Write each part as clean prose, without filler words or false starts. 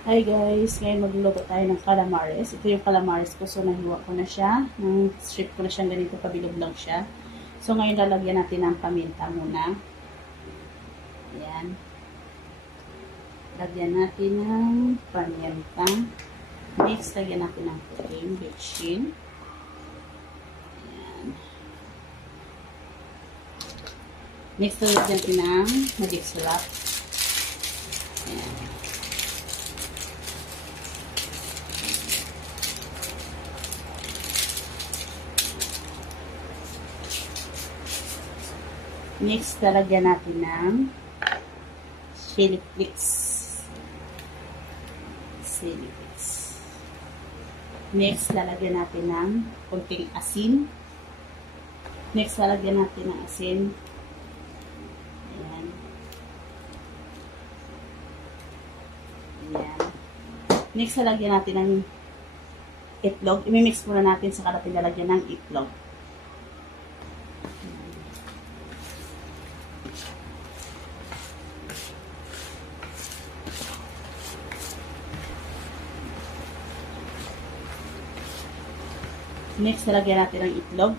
Hi guys, ngayon magluluto tayo ng calamares. Ito yung calamares ko. So, nahiwa ko na siya. Strip ko na siya ganito, pabilog lang siya. So, ngayon lalagyan natin ng paminta muna. Ayan. Lagyan natin ng paminta. Next, lagyan natin ng puting, bitchin. Ayan. Next, lagyan natin ng magic syrup. Ayan. Next, lalagyan natin ng chili flakes. Next, lalagyan natin ng konting asin. Next, lalagyan natin ng asin. Ayan. Ayan. Next, lalagyan natin ng itlog. I-mix muna natin sa natin lalagyan ng itlog. Next, lalagyan natin ng itlog.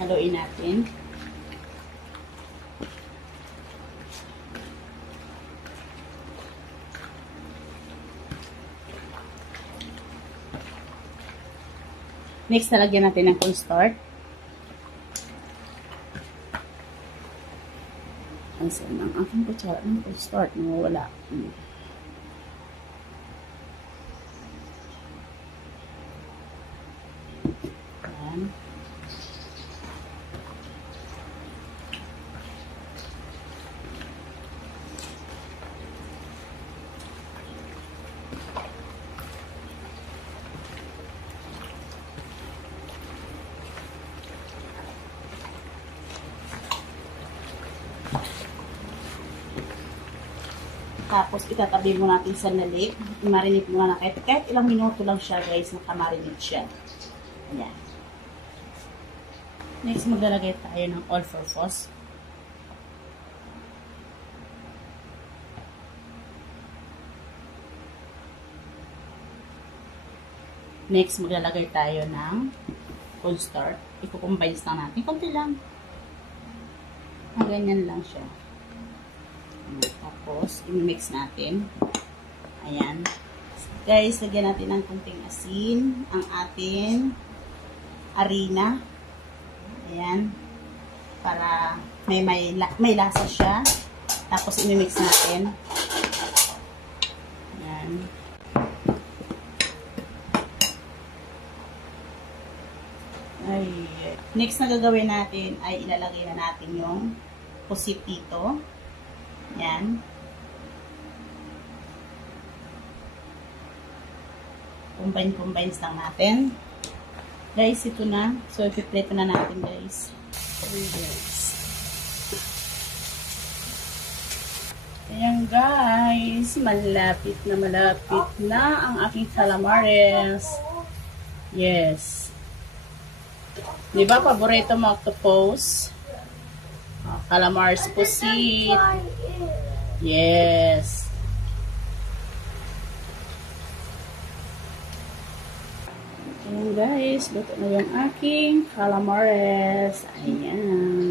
Haluin natin. Next, nalagyan natin ng cornstarch. Ang saan ang aking kutsara ng cornstarch? Nawawala. Ayan. Tapos, itatabi mo natin sandali. I-marinate mo na kahit ilang minuto lang siya, guys. Nakamarinate siya. Ayan. Next, maglalagay tayo ng all-purpose. Next, maglalagay tayo ng cornstarch. Ikukumbine lang natin. Kunti lang. Ganyan lang siya. Tapos, i-mix natin. Ayan. Guys, lagyan natin ng kunting asin. Ang ating harina. Ayan. Para may lasa siya. Tapos, i-mix natin. Ayan. Ay. Next na gagawin natin ay ilalagay na natin yung pusit dito. Yan. Combine lang natin. Guys, ito na. So, ipiprito na natin, guys. Ayan, guys. Malapit na ang aking calamares. Yes. Diba, paborito mo octopus? Calamares pusit. Yes. Ayan guys, luto na yung aking calamares. Ayan.